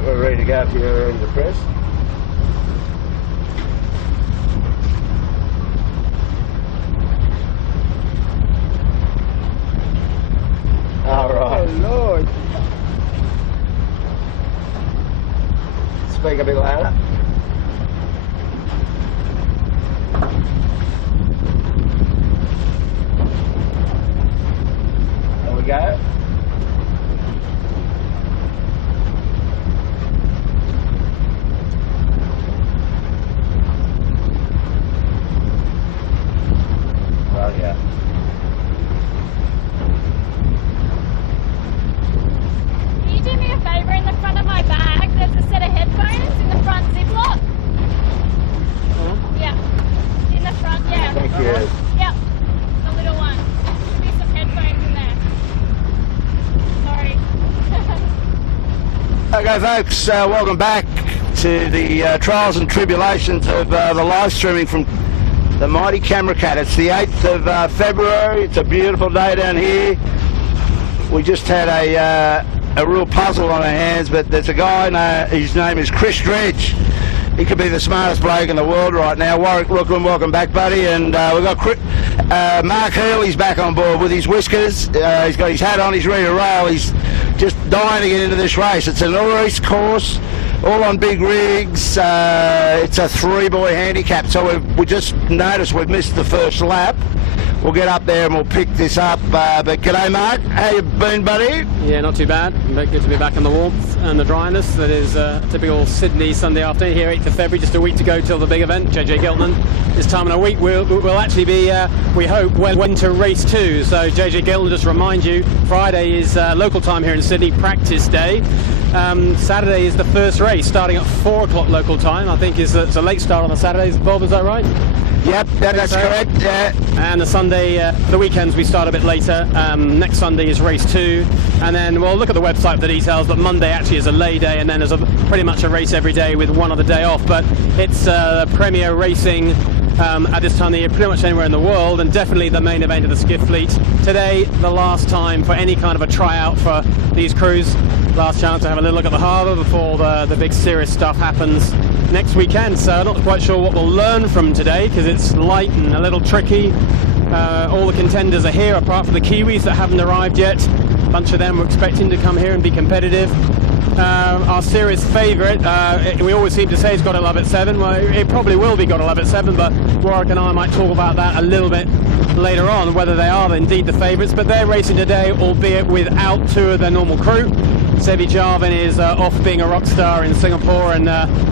mate, we're ready to go if you're ready to press. All right. Oh Lord. Speak a bit louder. There we go. Well, yeah. Can you do me a favour? In the front of my bag, there's a set of headphones in the front ziplock. Yeah. In the front, yeah. Thank you. Yep. The little one. There'll be some headphones in there. Sorry. Okay, folks, welcome back to the trials and tribulations of the live streaming from the mighty Camera Cat. It's the 8th of February. It's a beautiful day down here. We just had a real puzzle on our hands, but there's a guy, his name is Chris Dredge. He could be the smartest bloke in the world right now. Warwick Rookham, welcome back, buddy. And we've got Mark Hurley's back on board with his whiskers. He's got his hat on, he's ready to rail. He's just dying to get into this race. It's an all-race course, all on big rigs. It's a three-boy handicap, so we just noticed we've missed the first lap. We'll get up there and we'll pick this up. But g'day, Mark. How you been, buddy? Yeah, not too bad. Good to be back in the warmth and the dryness. That is a typical Sydney Sunday afternoon here, 8th of February, just a week to go till the big event, JJ Giltman. This time in a week we'll actually be, we hope, well into race 2. So JJ Giltman, just remind you, Friday is local time here in Sydney, practice day. Saturday is the first race, starting at 4 o'clock local time. I think it's a late start on the Saturdays. Bob, is that right? Yep, that's correct. Yeah. And the Sunday, the weekends we start a bit later. Next Sunday is race 2, and then we'll look at the website for the details. But Monday actually is a lay day, and then there's pretty much a race every day with one other day off. But it's premier racing at this time of the year, pretty much anywhere in the world, and definitely the main event of the skiff fleet. Today, the last time for any kind of a tryout for these crews. Last chance to have a little look at the harbour before the big serious stuff happens next weekend. So I'm not quite sure what we'll learn from today, because it's light and a little tricky. All the contenders are here, apart from the Kiwis that haven't arrived yet. A bunch of them were expecting to come here and be competitive. Our series favourite, we always seem to say it's got to love at 7. Well, it probably will be got to love at 7, but Warwick and I might talk about that a little bit later on, whether they are indeed the favourites. But they're racing today, albeit without 2 of their normal crew. Sevi Jarvin is off being a rock star in Singapore, and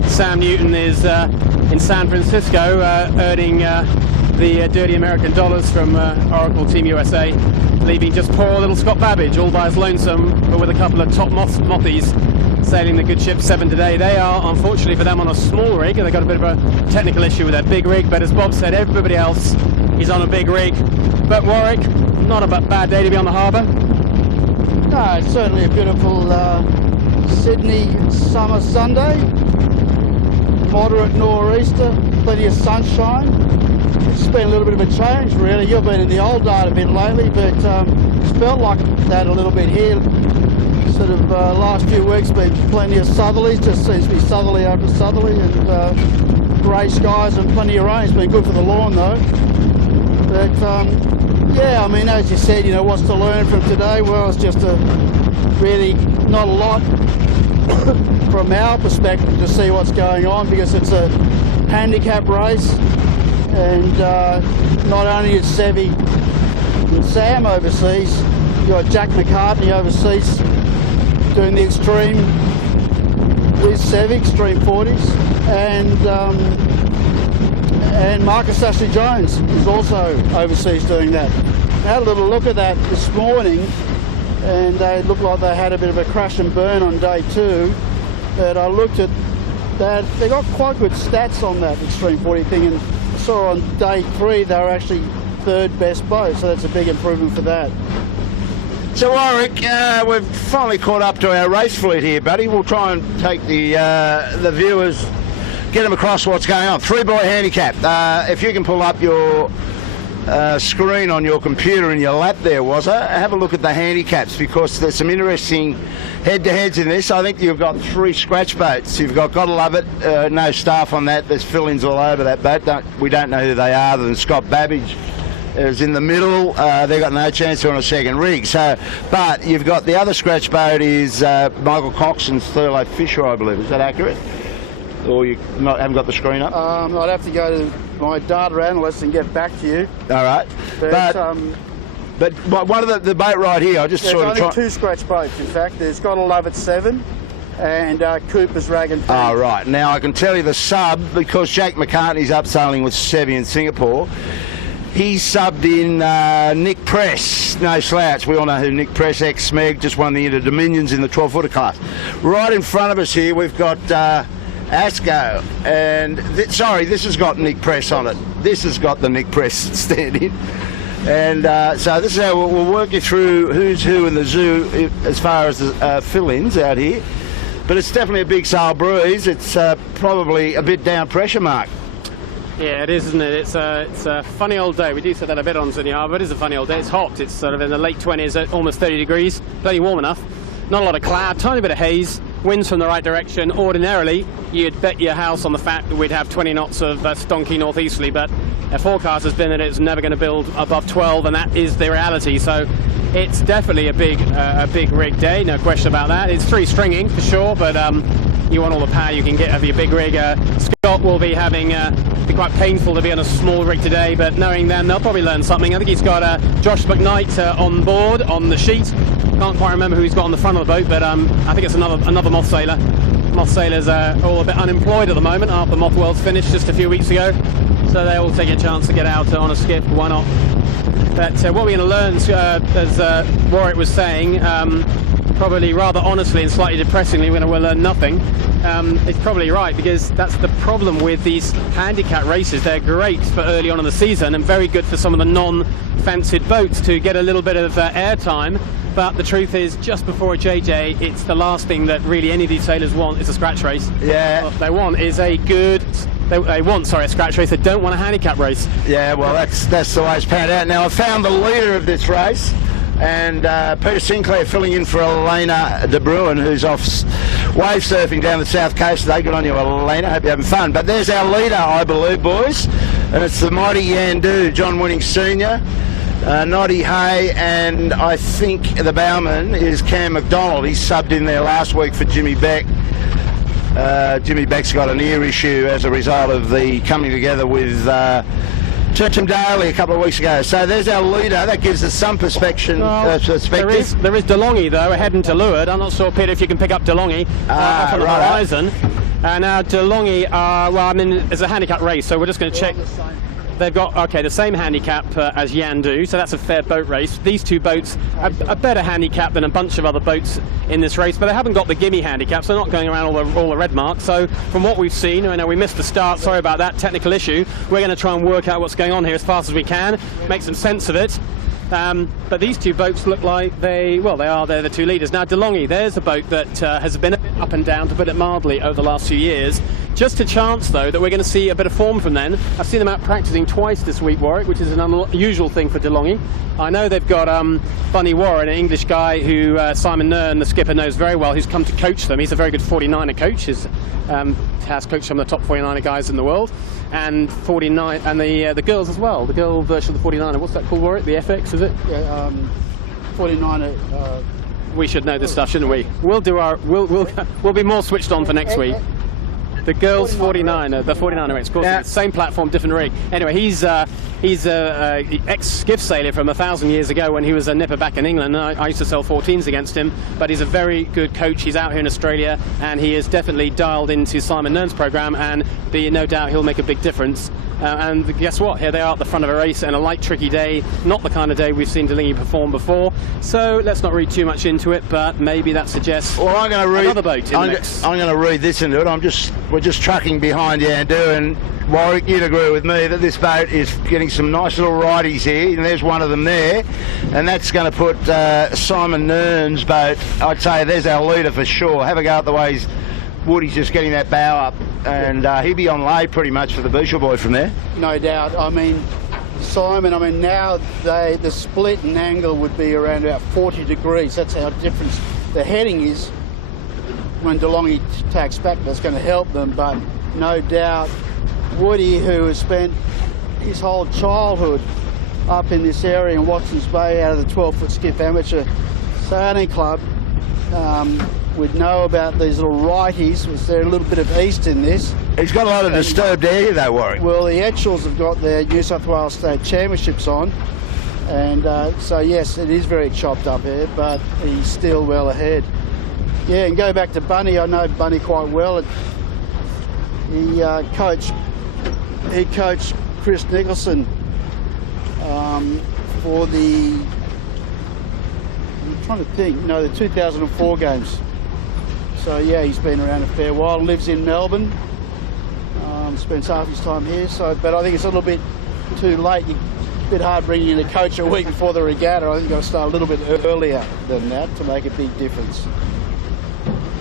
Sam Newton is in San Francisco earning the dirty American dollars from Oracle Team USA, leaving just poor little Scott Babbage all by his lonesome, but with a couple of top mothies sailing the good ship 7 today. They are, unfortunately for them, on a small rig. They've got a bit of a technical issue with their big rig, but as Bob said, everybody else is on a big rig. But Warwick, not a bad day to be on the harbour. No, it's certainly a beautiful Sydney summer Sunday. Moderate nor'easter, plenty of sunshine. It's been a little bit of a change, really. You've been in the old data a bit lately, but it's felt like that a little bit here. Sort of last few weeks been plenty of southerlies, just seems to be southerly after southerly, and grey skies and plenty of rain. It's been good for the lawn though. But yeah, I mean, as you said, you know, what's to learn from today? Well, it's just really not a lot from our perspective to see what's going on, because it's a handicap race, and not only is Sevi and Sam overseas, you've got Jack McCartney overseas doing the extreme with Sevi, extreme 40s, and Marcus Ashley Jones is also overseas doing that. I had a little look at that this morning, and they looked like they had a bit of a crash and burn on day 2. But I looked at that, they got quite good stats on that extreme 40 thing, and I saw on day 3 they were actually 3rd best boat, so that's a big improvement for that. So Warwick, we've finally caught up to our race fleet here, buddy. We'll try and take the viewers, get them across what's going on. 3-boy handicap. If you can pull up your screen on your computer in your lap there, was it? Have a look at the handicaps, because there's some interesting head-to-heads in this. I think you've got 3 scratch boats. You've gotta love it. No staff on that. There's fill-ins all over that boat. We don't know who they are, other than Scott Babbage is in the middle. They've got no chance on a second rig. So, but you've got the other scratch boat is Michael Coxon's Thurlow Fisher, I believe. Is that accurate? Or you haven't got the screen up? I'd have to go to my data analyst and get back to you. All right. But one of the boat right here, I just sort of There's only 2 scratch boats, in fact. There's Gotta Love It 7 and Cooper's Rag and Paint. Oh, right. Now, I can tell you the sub, because Jack McCartney's up sailing with Sevi in Singapore. He subbed in Nick Press, no slouch. We all know who Nick Press, ex-Smeg, just won the Inter-Dominions in the 12-footer class. Right in front of us here, we've got Asco, and this has got Nick Press on it. This has got the Nick Press stand-in. And so this is how we'll work you through who's who in the zoo as far as the fill-ins out here. But it's definitely a big sail breeze. It's probably a bit down pressure, Mark. Yeah, it is, isn't it? It's a funny old day. We do say that a bit on Sydney Harbour. It is a funny old day. It's hot. It's sort of in the late 20s at almost 30 degrees. Plenty warm enough. Not a lot of cloud, tiny bit of haze. Winds from the right direction. Ordinarily, you'd bet your house on the fact that we'd have 20 knots of stonky northeasterly, but our forecast has been that it's never going to build above 12, and that is the reality. So it's definitely a big rig day, no question about that. It's free stringing for sure, but you want all the power you can get of your big rig. Scott will be having be quite painful to be on a small rig today, but knowing them, they'll probably learn something. I think he's got Josh McKnight on board on the sheet. Can't quite remember who he's got on the front of the boat, but I think it's another moth sailor. Moth sailors are all a bit unemployed at the moment after Moth World's finished just a few weeks ago, so they all take a chance to get out on a skiff. Why not? But what we're going to learn, as Warwick was saying, probably rather honestly and slightly depressingly, we'll learn nothing. It's probably right, because that's the problem with these handicap races. They're great for early on in the season and very good for some of the non-fancied boats to get a little bit of airtime. But the truth is, just before a JJ, it's the last thing that really any of these sailors want is a scratch race. Yeah. What they want is a scratch race. They don't want a handicap race. Yeah, well, that's the way it's panned out. Now, I found the leader of this race, and Peter Sinclair filling in for Elena De Bruin, who's off wave surfing down the south coast today. Good on you, Elena. Hope you're having fun. But there's our leader, I believe, boys, and it's the mighty Yandu, John Winning Senior, Noddy Hay, and I think the bowman is Cam McDonald. He subbed in there last week for Jimmy Beck. Jimmy Beck's got an ear issue as a result of the coming together with Churcham Daly a couple of weeks ago. So there's our leader. That gives us some perspective. There is DeLonghi, though, heading to leeward. I'm not sure, Peter, if you can pick up DeLonghi off on the horizon. Now DeLonghi it's a handicap race, so we're just going to check. They've got, the same handicap as Yandu, so that's a fair boat race. These two boats are better handicap than a bunch of other boats in this race, but they haven't got the gimme handicap, so they're not going around all the red marks. So from what we've seen, I know we missed the start, sorry about that, technical issue. We're going to try and work out what's going on here as fast as we can, make some sense of it. But these two boats look like they're the two leaders. Now DeLonghi, there's a boat that has been a bit up and down, to put it mildly, over the last few years. Just a chance, though, that we're going to see a bit of form from them. I've seen them out practising twice this week, Warwick, which is an unusual thing for DeLonghi. I know they've got Bunny Warren, an English guy who Simon Nern, the skipper, knows very well, who's come to coach them. He's a very good 49er coach. Has coached some of the top 49er guys in the world, and 49 and the girls as well. The girl version of the 49er. What's that called, Warwick? The FX, is it? Yeah, 49er. We should know this stuff, shouldn't we? We'll be more switched on for next week. The girls 49er, the 49er, of course, same platform, different rig. Anyway, he's a ex-skiff sailor from 1,000 years ago when he was a nipper back in England. I used to sell 14s against him, but he's a very good coach. He's out here in Australia, and he is definitely dialed into Simon Nern's program, and no doubt he'll make a big difference. And guess what? Here they are at the front of a race and a light, tricky day. Not the kind of day we've seen DeLonghi perform before. So let's not read too much into it, but maybe that suggests another boat in the mix. I'm going to read this into it. We're just trucking behind Yandu, and Warwick, you'd agree with me that this boat is getting some nice little righties here, and there's one of them there, and that's going to put Simon Nern's boat, I'd say there's our leader for sure. Have a go at the way Woody's just getting that bow up, and he'd be on lay pretty much for the Boucher boy from there. No doubt. I mean, Simon, I mean, now the split and angle would be around about 40 degrees. That's how different the heading is when DeLonghi tacks back. That's going to help them, but no doubt Woody, who has spent his whole childhood up in this area in Watson's Bay out of the 12-foot skiff amateur sailing club, would know about these little righties. Was there a little bit of east in this? He's got a lot of disturbed area though, Warwick. Well, the Etchells have got their New South Wales State Championships on, and so yes, it is very chopped up here, but he's still well ahead. Yeah, and go back to Bunny. I know Bunny quite well. He coached Chris Nicholson for the, I'm trying to think, no, the 2004 games. So yeah, he's been around a fair while. Lives in Melbourne. Spends half his time here. So, but I think it's a little bit too late. A bit hard bringing in a coach a week before the regatta. I think you've got to start a little bit earlier than that to make a big difference.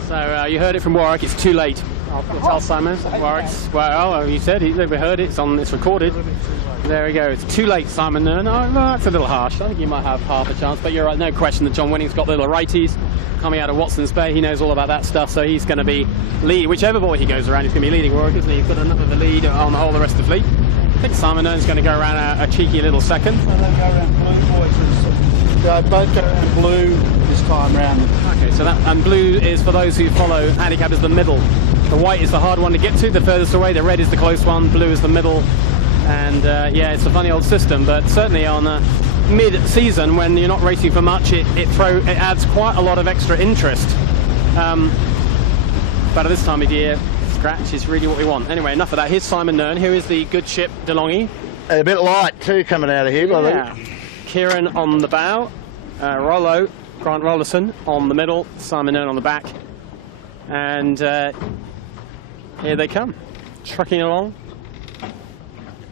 So you heard it from Warwick. It's too late. I'll tell Simon. Warwick's. Well, you said we heard it. It's recorded. There we go. It's too late, Simon. No, that's a little harsh. I think you might have half a chance, but you're right. No question that John Winning's got little righties coming out of Watson's Bay. He knows all about that stuff, so he's going to be lead. Whichever boy he goes around, he's going to be leading Warwick, isn't he? He's got enough of the lead on the whole the rest of the fleet. I think Simon Nern's going to go around a cheeky little second. They'll go around blue, boys. They both go around blue this time round. Okay, so that and blue is for those who follow Handicap is the middle. The white is the hard one to get to, the furthest away. The red is the close one. Blue is the middle. And yeah, it's a funny old system, but certainly on mid-season when you're not racing for much, it adds quite a lot of extra interest. But at this time of year, scratch is really what we want. Anyway, enough of that. Here's Simon Nern. Here is the good ship DeLonghi. A bit light too coming out of here, by the way. Kieran on the bow, Grant Rollerson on the middle, Simon Nern on the back, and here they come, trucking along.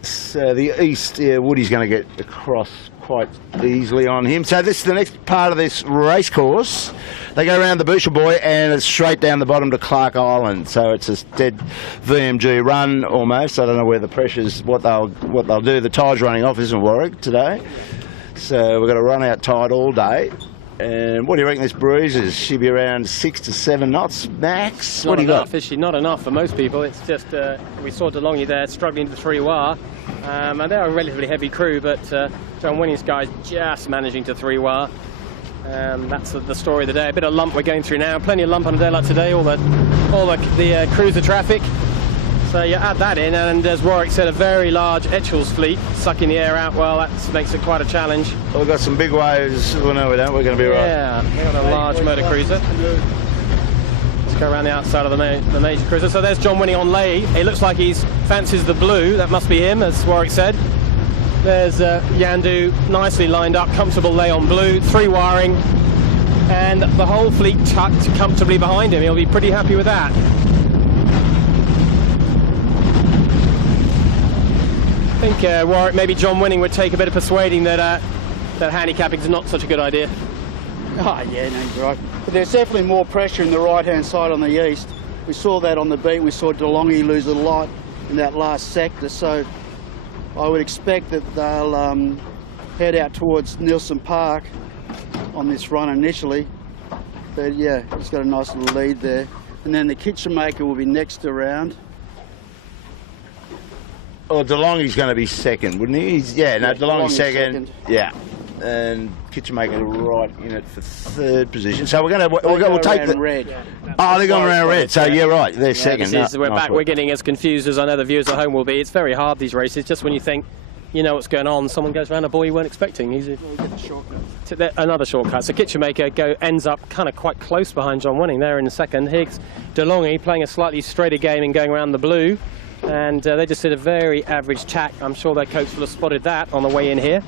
So the east, Woody's going to get across quite easily on him. So this is the next part of this race course. They go around the Boucher Boy and it's straight down the bottom to Clark Island. So it's a dead VMG run almost. I don't know where the pressure's, what they'll do. The tide's running off, isn't Warwick, today? So we're going to run out tide all day. And what do you reckon this breeze is? She'll be around 6 to 7 knots max. What do you got? Is she? Not enough for most people. It's just we saw DeLonghi there struggling to 3-wire, and they're a relatively heavy crew, but John Winning's guys just managing to 3-wire. That's the story of the day. A bit of lump we're going through now. Plenty of lump on a day like today. All the cruiser traffic. So you add that in, and as Warwick said, a very large Etchells fleet sucking the air out. Well, that makes it quite a challenge. Well, we've got some big waves. Well, no, we don't. We're going to be right. Yeah, we've got a large motor cruiser. Let's go around the outside of the major cruiser. So there's John Winning on lay. It looks like he fancies the blue. That must be him, as Warwick said. There's Yandu, nicely lined up, comfortable lay on blue, 3-wiring, and the whole fleet tucked comfortably behind him. He'll be pretty happy with that. I think Warwick, maybe John Winning would take a bit of persuading that handicapping is not such a good idea. Oh yeah, no, you're right. But there's definitely more pressure in the right-hand side on the east. We saw that on the beat. We saw DeLonghi lose a lot in that last sector. So I would expect that they'll head out towards Nielsen Park on this run initially. But yeah, he's got a nice little lead there. And then the Kitchen Maker will be next around. Oh, DeLonghi's going to be second, wouldn't he? DeLonghi's second. Yeah, and Kitchen Maker right in it for third position. So we'll take the red. Oh, they're going around red. So you're right, they're second. We're back. We're getting as confused as I know the viewers at home will be. It's very hard, these races. Just when you think you know what's going on, someone goes around a boy you weren't expecting. Another shortcut. So Kitchen Maker ends up kind of quite close behind John Winning there in the second. Higgs, DeLonghi playing a slightly straighter game and going around the blue. And they just did a very average tack. I'm sure their coach will have spotted that on the way in here.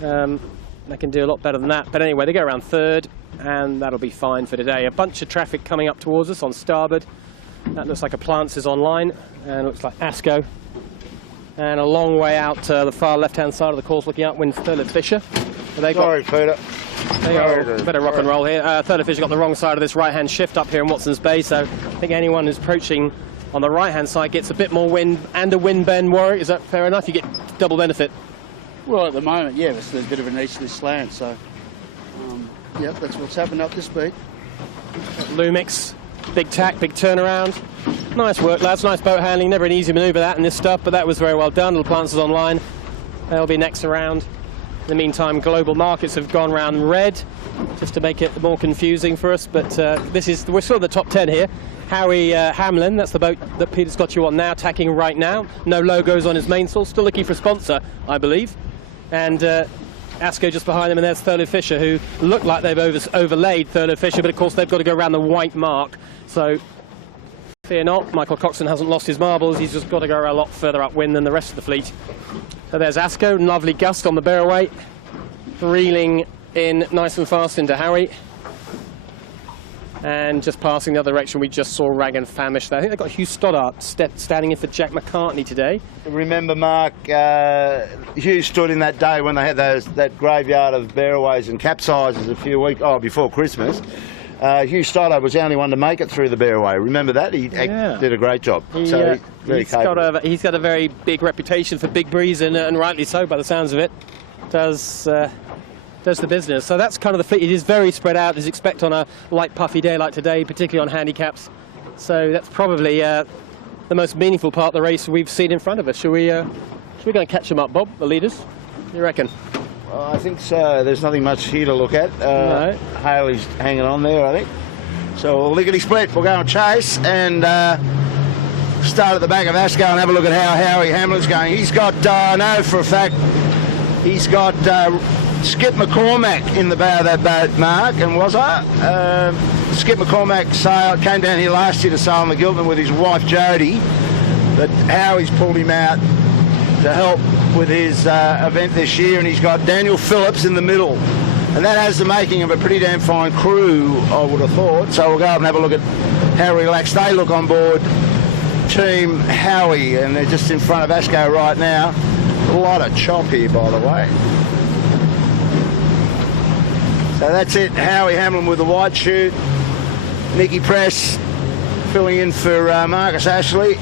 They can do a lot better than that. But anyway, they go around third, and that'll be fine for today. A bunch of traffic coming up towards us on starboard. That looks like a Plants is online, and looks like Asco. And a long way out to the far left-hand side of the course, looking upwind, Thurlid Fisher. Sorry, Peter. Better rock and roll here. Thurlid Fisher got the wrong side of this right-hand shift up here in Watson's Bay, so I think anyone who's approaching on the right-hand side gets a bit more wind and a wind bend, Warwick. Is that fair enough? You get double benefit. Well, at the moment, yeah, there's a bit of an easterly slant, so yep, that's what's happened up this beat. Lumix, big tack, big turnaround. Nice work, lads. Nice boat handling. Never an easy manoeuvre that and this stuff, but that was very well done. Little Plants is online. They'll be next around. In the meantime, global markets have gone round red, just to make it more confusing for us. But we're still in the top 10 here. Harry Hamlin, that's the boat that Peter's got you on now, tacking right now. No logos on his mainsail, still looking for a sponsor, I believe. And Asco just behind them, and there's Thurlow Fisher, who look like they've overlaid Thurlow Fisher, but of course they've got to go around the white mark. So fear not, Michael Coxon hasn't lost his marbles, he's just got to go a lot further upwind than the rest of the fleet. So there's Asco, lovely gust on the bearaway, reeling in nice and fast into Harry. And just passing the other direction, we just saw Rag and Famish there. I think they've got Hugh Stoddart standing in for Jack McCartney today. Remember, Mark, Hugh stood in that day when they had that graveyard of bearaways and capsizes a few weeks before Christmas. Hugh Stoddart was the only one to make it through the bearaway. Remember that? He did a great job. He's got a very big reputation for big breeze, and rightly so by the sounds of it. Does the business. So that's kind of the fleet. It is very spread out, as expect on a light puffy day like today, particularly on handicaps. So that's probably the most meaningful part of the race we've seen in front of us. Should we go and catch them up, Bob, the leaders? You reckon? Well, I think so. There's nothing much here to look at. No. Haley's hanging on there, I think. So we'll lickety-split. We'll go and chase and start at the back of Asco and have a look at how Harry Hamlin's going. He's got, I know for a fact, he's got Skip McCormack in the bow of that boat, Mark, and Skip McCormack came down here last year to sail on the Gilpin with his wife Jodie, but Howie's pulled him out to help with his event this year, and he's got Daniel Phillips in the middle, and that has the making of a pretty damn fine crew, I would have thought. So we'll go up and have a look at how relaxed they look on board Team Howie, and they're just in front of Asco right now. A lot of chop here, by the way. So that's it, Howie Hamlin with the white chute, Nicky Press filling in for Marcus Ashley,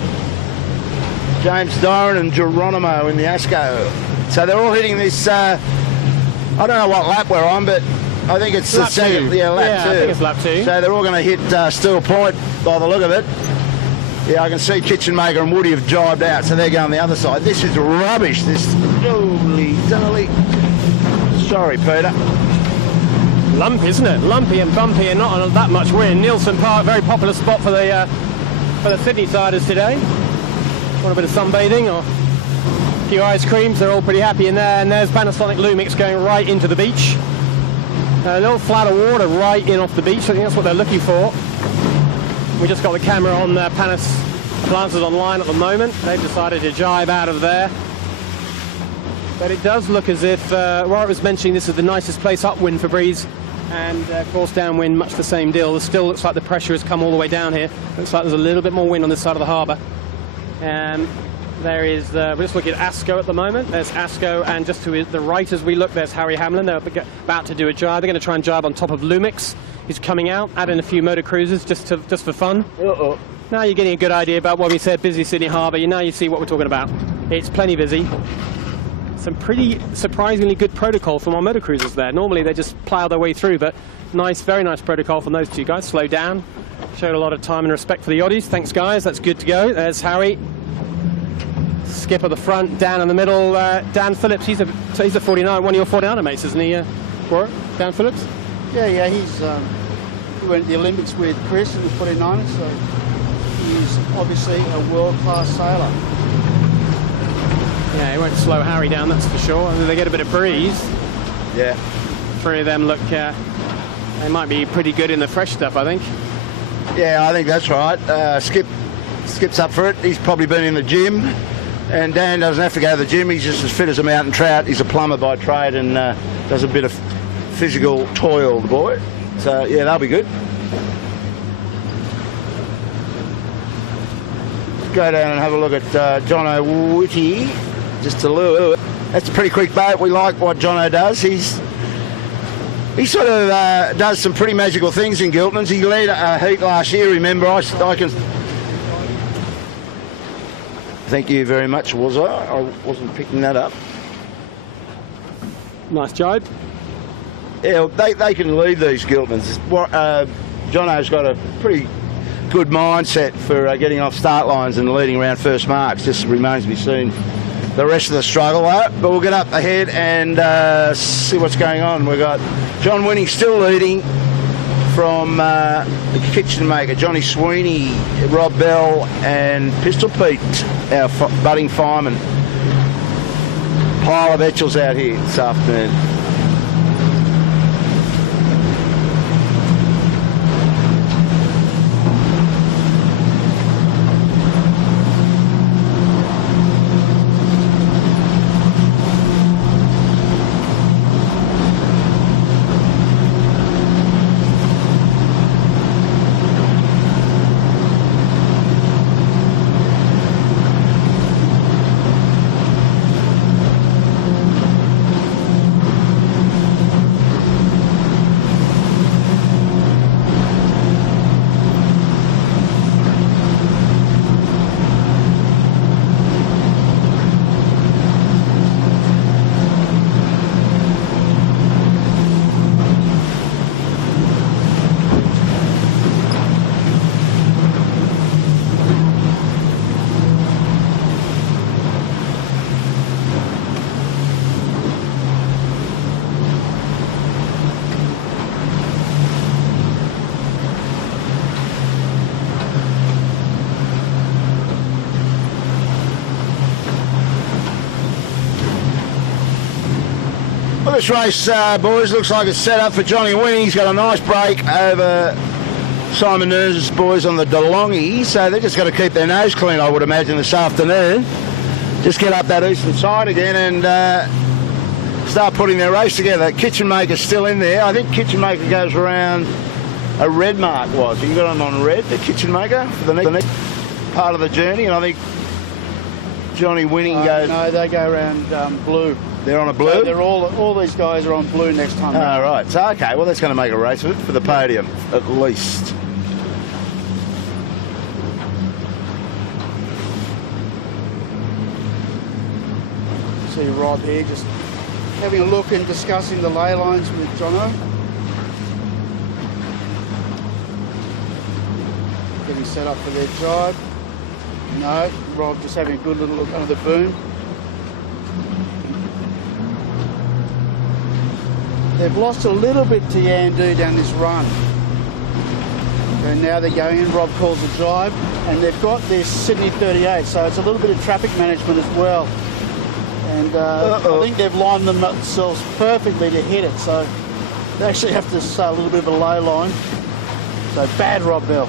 James Doran and Geronimo in the Asco. So they're all hitting this, I don't know what lap we're on, but I think it's lap the second. Two. Yeah, lap 2. I think it's lap 2. So they're all going to hit Steel Point by the look of it. Yeah, I can see Kitchen Maker and Woody have jibed out, so they're going the other side. This is rubbish, this holy dolly. Sorry, Peter. Lumpy, isn't it? Lumpy and bumpy and not on that much wind. Nielsen Park, very popular spot for the Sydney siders today. Want a bit of sunbathing or a few ice creams? They're all pretty happy in there. And there's Panasonic Lumix going right into the beach. A little flat of water right in off the beach. I think that's what they're looking for. We just got the camera on Plants is online at the moment. They've decided to jibe out of there. But it does look as if, Warwick was mentioning this is the nicest place upwind for breeze, and of course downwind, much the same deal. It still looks like the pressure has come all the way down here. Looks like there's a little bit more wind on this side of the harbour. There is, we're just looking at Asco at the moment. There's Asco, and just to the right as we look, there's Harry Hamlin. They're about to do a jibe. They're going to try and jibe on top of Lumix. He's coming out, add in a few motor cruisers just for fun. Now you're getting a good idea about what we said, busy Sydney Harbour. Now you see what we're talking about. It's plenty busy. Some pretty surprisingly good protocol from our motor cruisers there. Normally they just plough their way through, but nice, very nice protocol from those two guys. Slow down, showed a lot of time and respect for the Oddies. Thanks guys, that's good to go. There's Harry. Skip at the front, Dan in the middle. Dan Phillips, he's a 49, one of your 49er mates, isn't he, Warwick? Dan Phillips? Yeah, he went to the Olympics with Chris in the 49ers, so he's obviously a world-class sailor. Yeah, he won't slow Harry down, that's for sure. They get a bit of breeze. Yeah. Three of them look, they might be pretty good in the fresh stuff, I think. Yeah, I think that's right. Skip's up for it. He's probably been in the gym. And Dan doesn't have to go to the gym. He's just as fit as a mountain trout. He's a plumber by trade and does a bit of physical toil, the boy. So, yeah, they'll be good. Let's go down and have a look at Jono Whitty. Just a little. That's a pretty quick boat. We like what Jono does. He sort of does some pretty magical things in Giltons. He led a heat last year, remember. I can... Thank you very much, was I? I wasn't picking that up. Nice jibe. Yeah, they can lead these Giltmans. Jono's got a pretty good mindset for getting off start lines and leading around first marks. Just remains to be seen the rest of the struggle, but we'll get up ahead and see what's going on. We've got John Winning still leading from the kitchen maker, Johnny Sweeney, Rob Bell and Pistol Pete, our budding fireman. Pile of Etchells out here this afternoon. Well, this race, boys, looks like it's set up for Johnny Winning. He's got a nice break over Simon Nurse's boys on the DeLonghi, so they're just going to keep their nose clean, I would imagine, this afternoon. Just get up that eastern side again and start putting their race together. Kitchen Maker's still in there. I think Kitchen Maker goes around a red mark was. You got him on red, the Kitchen Maker, for the next part of the journey, and I think Johnny Winning goes... No, they go around blue. They're on a blue? So they're all these guys are on blue next time. Oh, right. So, okay, well, that's going to make a race of it for the podium, at least. See Rob here just having a look and discussing the ley lines with Jono. Getting set up for their jibe. No, Rob just having a good little look under the boom. They've lost a little bit to Yandu down this run. And now they're going in, Rob calls a jibe, and they've got this Sydney 38, so it's a little bit of traffic management as well. And I think they've lined themselves perfectly to hit it, so they actually have to start a little bit of a low line. So bad Rob Bell.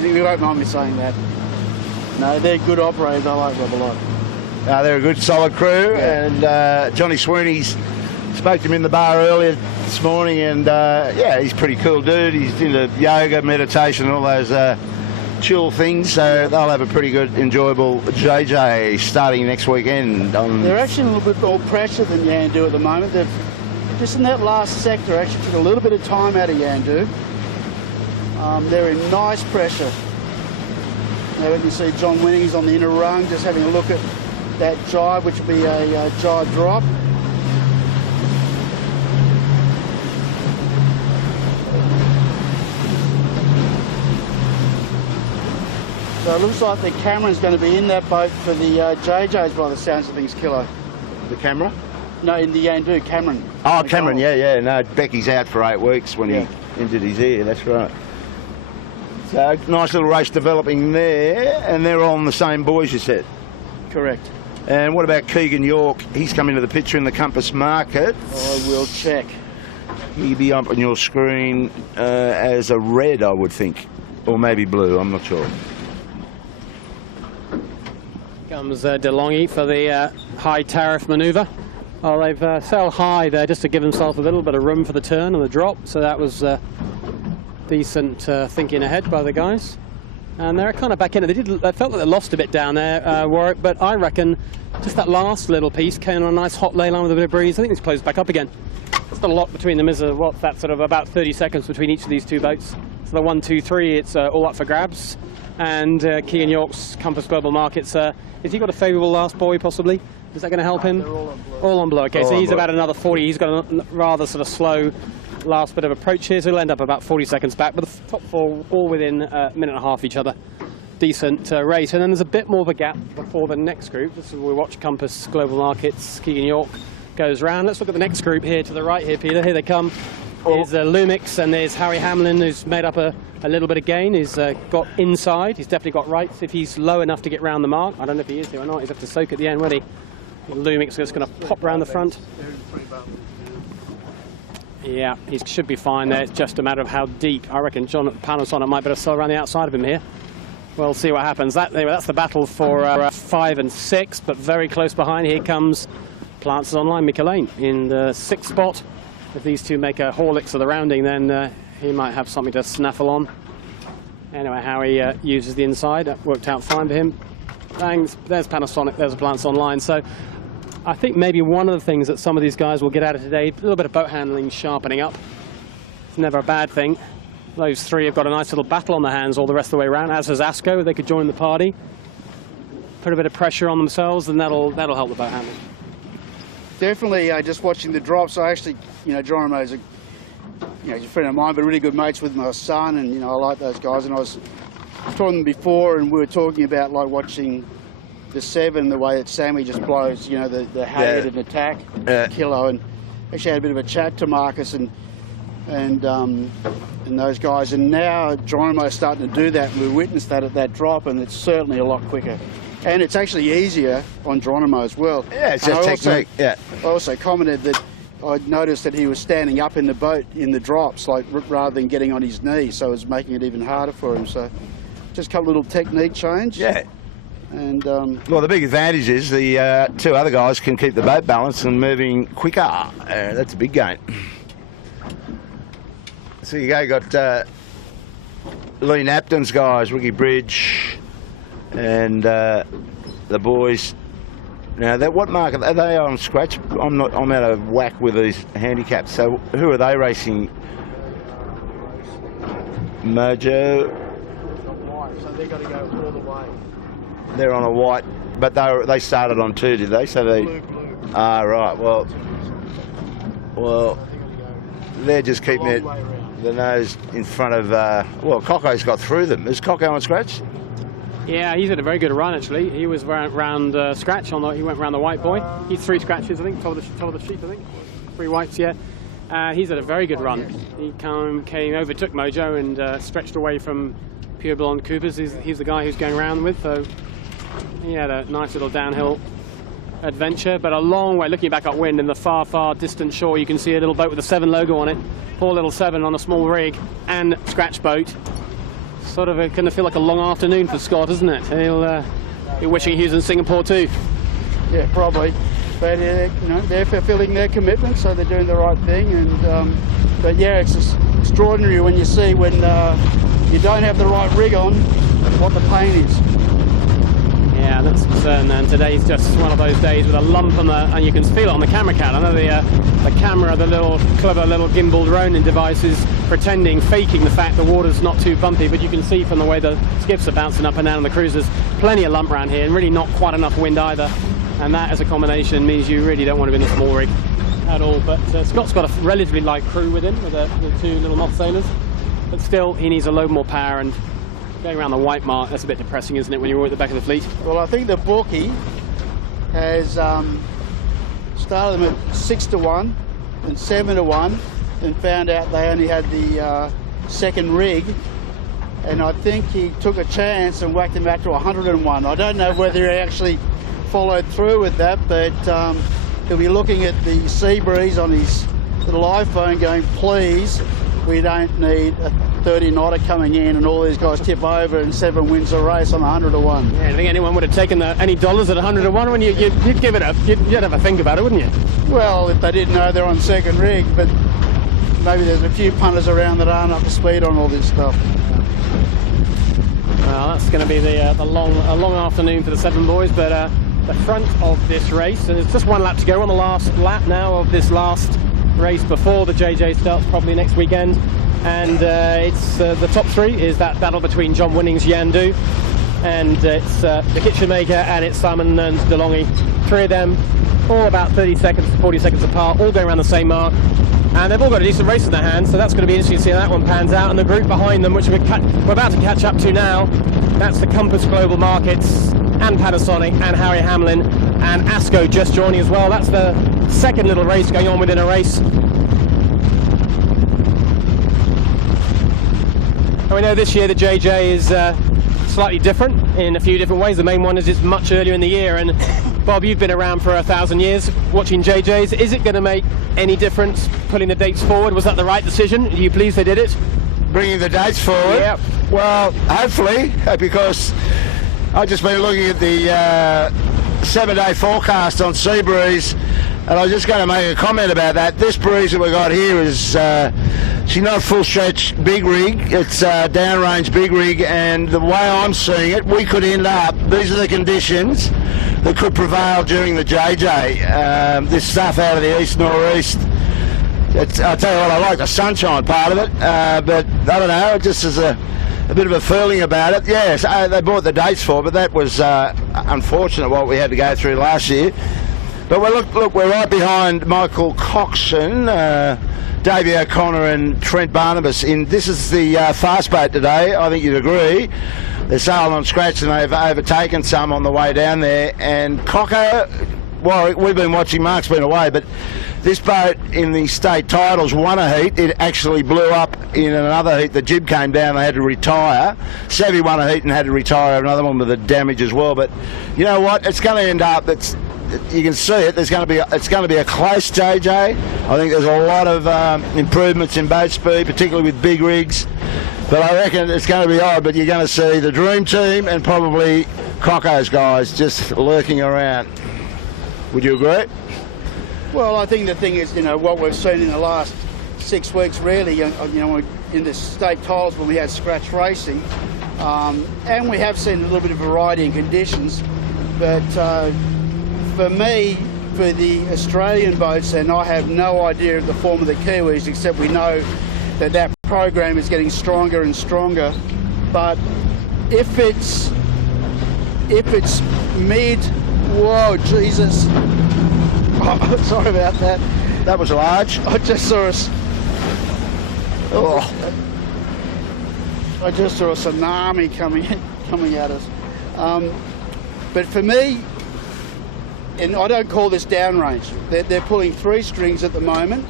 You won't mind me saying that. No, they're good operators, I like Rob a lot. They're a good solid crew, yeah. And Johnny Sweeney's spoke to him in the bar earlier this morning, and yeah, he's a pretty cool dude. He's into yoga, meditation, all those chill things, so they'll have a pretty good, enjoyable JJ starting next weekend. They're actually a little bit more pressure than Yandu at the moment. They've just in that last sector actually took a little bit of time out of Yandu. They're in nice pressure. Now we can see John Winning, he's on the inner rung, just having a look at that jibe, which will be a jibe drop. So it looks like the Cameron's going to be in that boat for the JJs by the sounds of things, Kilo. The camera? No, in the Yandu, Cameron. Oh, Cameron, yeah. No, Becky's out for 8 weeks when he injured his ear, that's right. So nice little race developing there, and they're all on the same boys, you said? Correct. And what about Keegan York? He's come into the picture in the Compass Market. I will check. He'll be up on your screen as a red, I would think. Or maybe blue, I'm not sure. Comes DeLonghi for the high tariff manoeuvre. Well, they've sailed high there just to give themselves a little bit of room for the turn and the drop, so that was decent thinking ahead by the guys. And they're kind of back in it. They felt like they lost a bit down there, Warwick, but I reckon just that last little piece came on a nice hot ley line with a bit of breeze. I think it's closed back up again. It's not a lot between them, is there? What's that, sort of about 30 seconds between each of these two boats? So the 1, 2, 3, it's all up for grabs. And Keegan York's Compass Global Markets, has he got a favourable last buoy possibly? Is that going to help him? They're all on blue. All on blue. Okay, All so on he's blue. about another 40. He's got a rather sort of slow last bit of approach here, so he'll end up about 40 seconds back. But the top four all within a minute and a half of each other. Decent race. And then there's a bit more of a gap before the next group. This is where we watch Compass Global Markets, Keegan York goes round. Let's look at the next group here to the right here, Peter. Here they come. There's Lumix and there's Harry Hamlin, who's made up a little bit of gain. He's got inside. He's definitely got rights if he's low enough to get round the mark. I don't know if he is here or not. He's have to soak at the end, won't he? Lumix is just going to pop round the front. Yeah, he should be fine there. It's just a matter of how deep. I reckon John Panasonic might better sail around the outside of him here. We'll see what happens. Anyway, that's the battle for 5 and 6, but very close behind. Here comes Plants Online, Mick Lane in the 6th spot. If these two make a Horlicks of the rounding, then he might have something to snaffle on. Anyway, how he uses the inside, that worked out fine for him. Thanks. There's Panasonic, there's Plants Online. So I think maybe one of the things that some of these guys will get out of today, a little bit of boat handling sharpening up. It's never a bad thing. Those three have got a nice little battle on their hands all the rest of the way around, as has Asco. They could join the party, put a bit of pressure on themselves, and that'll help the boat handling. Definitely, just watching the drops. I actually, Geronimo's he's a friend of mine, but really good mates with my son, and I like those guys. And I was talking to them before, and we were talking about like watching the 7, the way that Sammy just blows, the head and attack kilo. And actually had a bit of a chat to Marcus and those guys. And now Geronimo's starting to do that, and we witnessed that at that drop, and it's certainly a lot quicker. And it's actually easier on Geronimo as well. Yeah, it's just technique. I also commented that I noticed that he was standing up in the boat in the drops, like rather than getting on his knees, so it was making it even harder for him. So just a couple little technique change. Yeah. And well, the big advantage is the 2 other guys can keep the boat balanced and moving quicker. That's a big gain. So you got Lee Napton's guys, Ricky Bridge, and the boys. Now, what market are they on scratch? I'm out of whack with these handicaps. So who are they racing? Mojo. So they've got to go all the way. They're on a white, but they started on 2, did they? So they. Blue. Ah, right. Well, they're just keeping it the nose in front of. Well, Coco's got through them. Is Coco on scratch? Yeah, he's had a very good run actually. He was round scratch on he went round the white boy. He's 3 scratches, I think, top of the sheet, I think. 3 whites, yeah. He's had a very good run. He came overtook Mojo and stretched away from Pure Blonde Coopers. He's the guy who's going around with. So he had a nice little downhill adventure, but a long way. Looking back upwind in the far, far distant shore, you can see a little boat with a 7 logo on it. Poor little 7 on a small rig and scratch boat. Sort of going to feel like a long afternoon for Scott, isn't it? He'll be wishing he was in Singapore too. Yeah, probably. But they're fulfilling their commitment, so they're doing the right thing. And but yeah, it's just extraordinary when you see when you don't have the right rig on, what the pain is. Yeah, that's concern. And today's just one of those days with a lump on and you can feel it on the camera cat. I know the camera, the little clever little gimbal Ronin device is faking the fact the water's not too bumpy, but you can see from the way the skiffs are bouncing up and down on the cruisers, plenty of lump around here, and really not quite enough wind either. And that as a combination means you really don't want to be in a small rig at all. But Scott's got a relatively light crew with him, with the 2 little moth sailors, but still he needs a load more power, and going around the white mark, that's a bit depressing, isn't it, when you're at the back of the fleet? Well, I think the bookie has started them at 6 to 1 and 7 to 1 and found out they only had the 2nd rig, and I think he took a chance and whacked them back to 101. I don't know whether he actually followed through with that, but he'll be looking at the sea breeze on his little iPhone going, please, we don't need a 30 knotter coming in and all these guys tip over and 7 wins the race on 100 to 1. Yeah, I think anyone would have taken any dollars at 100 to 1 when you'd give it you'd have a think about it, wouldn't you? Well, if they didn't know they're on 2nd rig, but maybe there's a few punters around that aren't up to speed on all this stuff. Well, that's going to be a long afternoon for the 7 boys, but the front of this race, and it's just 1 lap to go. We're on the last lap now of this last race before the JJ starts, probably next weekend. And it's the top 3 is that battle between John Winnings, Yandu, and it's the kitchen maker and it's Simon and DeLonghi. 3 of them, all about 30 seconds to 40 seconds apart, all going around the same mark. And they've all got a decent race in their hands, so that's going to be interesting to see how that one pans out. And the group behind them, which we're about to catch up to now, that's the Compass Global Markets and Panasonic and Harry Hamlin and ASCO just joining as well. That's the second little race going on within a race. And we know this year the JJ is slightly different in a few different ways. The main one is it's much earlier in the year, and Bob, you've been around for 1,000 years watching JJs. Is it going to make any difference putting the dates forward? Was that the right decision? Are you pleased they did it? Bringing the dates forward? Yep. Well, hopefully, because I've just been looking at the 7-day forecast on sea breeze, and I was just going to make a comment about that. This breeze that we got here is, she's not full stretch big rig, it's downrange big rig, and the way I'm seeing it, we could end up, these are the conditions that could prevail during the JJ. This stuff out of the east-northeast, I'll tell you what, I like the sunshine part of it, but I don't know, it just is a bit of a feeling about it. Yes, they bought the dates for, but that was unfortunate what we had to go through last year. But look, we're right behind Michael Coxon, Davey O'Connor and Trent Barnabas. This is the fast boat today, I think you'd agree. They're sailing on scratch and they've overtaken some on the way down there. And Cocker, well, we've been watching, Mark's been away, but this boat in the state titles won a heat. It actually blew up in another heat. The jib came down, they had to retire. Savvy won a heat and had to retire another one with the damage as well. But you know what? It's going to end up, you can see it, it's going to be a close JJ. I think there's a lot of improvements in boat speed, particularly with big rigs. But I reckon it's going to be odd, but you're going to see the Dream Team and probably Cocco's guys just lurking around. Would you agree? Well, I think the thing is, what we've seen in the last 6 weeks, really, in the state titles when we had scratch racing, and we have seen a little bit of variety in conditions, but for me, for the Australian boats, and I have no idea of the form of the Kiwis, except we know that program is getting stronger and stronger. But if it's mid, whoa, Jesus. Oh, sorry about that. That was large. I just saw us. Oh. I just saw a tsunami coming at us. But for me, and I don't call this downrange. They're pulling 3 strings at the moment,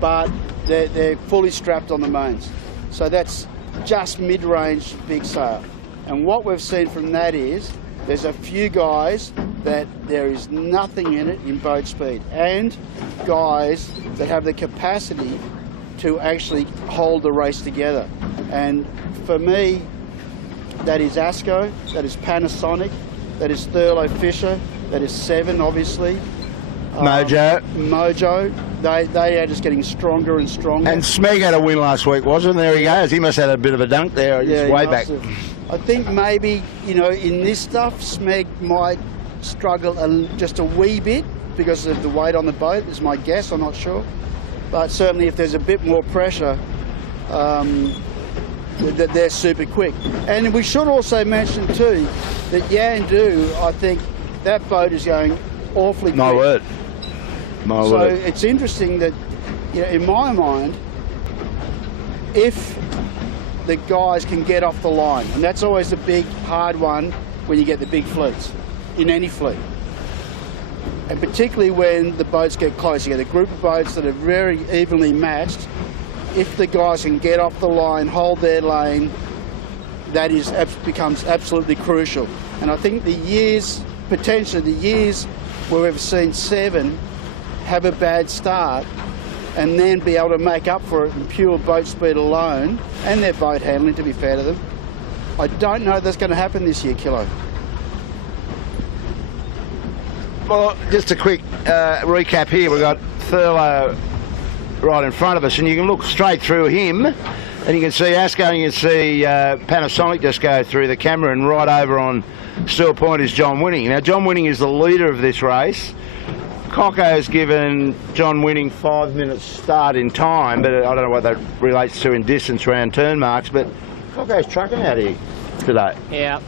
but they're fully strapped on the mains. So that's just mid-range big sail. And what we've seen from that is there's a few guys that there is nothing in it in boat speed, and guys that have the capacity to actually hold the race together. And for me, that is ASCO, that is Panasonic, that is Thurlow Fisher, that is Seven, obviously. Mojo. They are just getting stronger and stronger. And Smeg had a win last week, wasn't there? He goes. He must have had a bit of a dunk there. Yeah, way back. I think maybe, in this stuff, Smeg might struggle just a wee bit because of the weight on the boat, is my guess. I'm not sure. But certainly if there's a bit more pressure, that they're super quick. And we should also mention too that Yandu, I think that boat is going awfully quick. My word. So it's interesting that, in my mind, if the guys can get off the line, and that's always the big hard one when you get the big fleets, in any fleet. And particularly when the boats get close, you get a group of boats that are very evenly matched. If the guys can get off the line, hold their lane, that becomes absolutely crucial. And I think potentially the years where we've seen Seven have a bad start and then be able to make up for it in pure boat speed alone, and their boat handling, to be fair to them, I don't know if that's going to happen this year, Kilo. Well, just a quick recap here. We've got Thurlow right in front of us, and you can look straight through him, and you can see ASCO, and you can see Panasonic just go through the camera, and right over on Still Point is John Winning. Now, John Winning is the leader of this race. Cocco's given John Winning 5 minutes start in time, but I don't know what that relates to in distance around turn marks, but Cocco's trucking out here today. Yeah.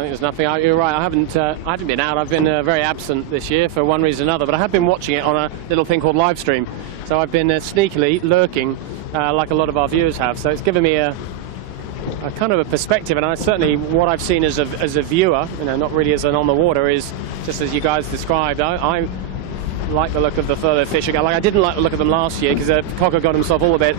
think there's nothing. You're right. I haven't been out. I've been very absent this year for one reason or another. But I have been watching it on a little thing called live stream. So I've been sneakily lurking, like a lot of our viewers have. So it's given me a kind of a perspective. And certainly what I've seen as a viewer, not really as an on the water, is just as you guys described. I like the look of the further fish again. Like I didn't like the look of them last year because Cocker got himself all a bit